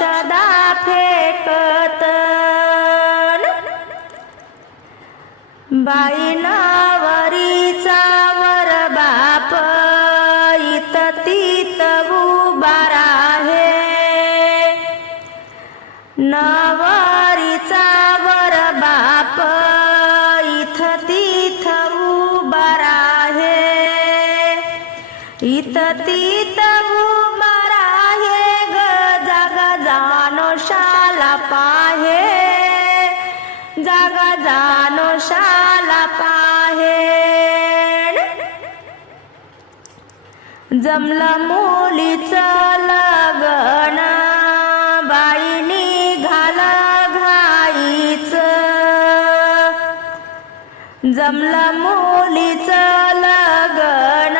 अक्षदा फेकत. बाई नवरीचा वर बाप इत तीत उभार आहे नवरीचा वर बाप इथ तीथ उभार आहे इत तीत गजानो शाला पाहे जमलं मुलीचं लगन बाईनी घाल घाईच. जमलं मुलीचं लगन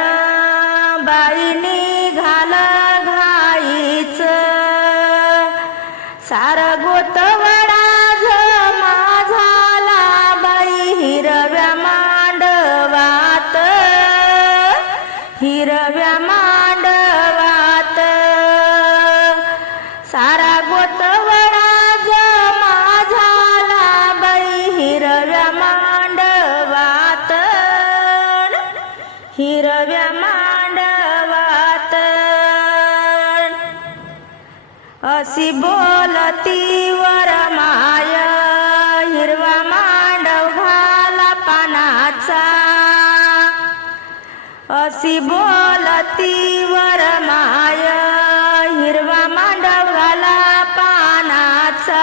बाईनी घाल घाईच. सारा हिरव्या मांडवात सारा गोतवडा जमा झाला बाई हिरव्या मांडवात हिरव्या मांडवात अशी बोलती वर अशी बोलती वर माय हिरवा मांडव घाला पानाचा.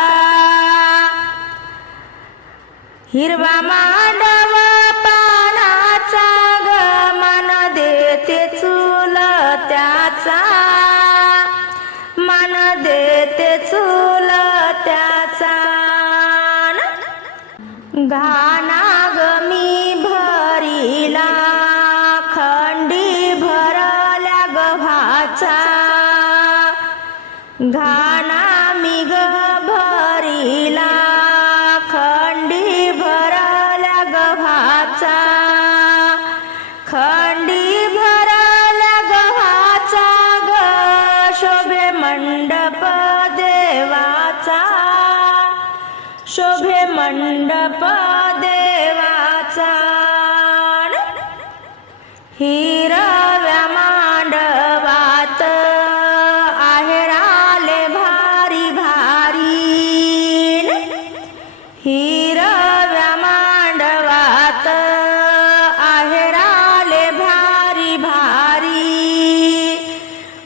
हिरवा मांडव पानाचा ग मन देते चुल त्याचा. मन देते चुल त्याचा. घा घाना मिग भरिला भरीला खंडी भरल्या गव्हाचा. खंडी भरल्या गव्हाचा ग शोभे मंडप देवाचा. शोभे मंडप देवाचा. ही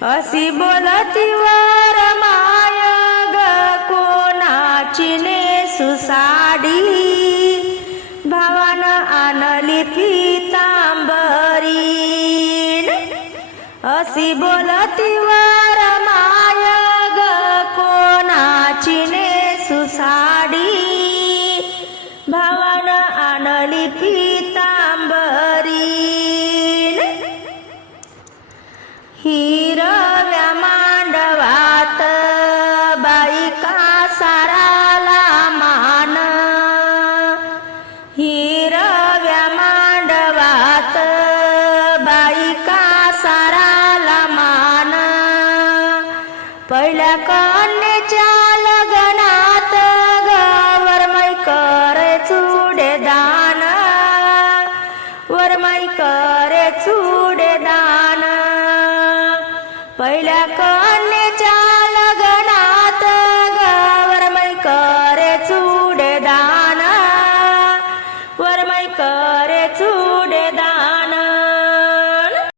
अशी बोलती वर माय ग कोणाची ने सुसाडी भावान आणली पितांबरी अशी बोलती वर पहिल्या कन्याच्या लग्नात वरमय करे चुडे दान. वरमय करे चुडे दान.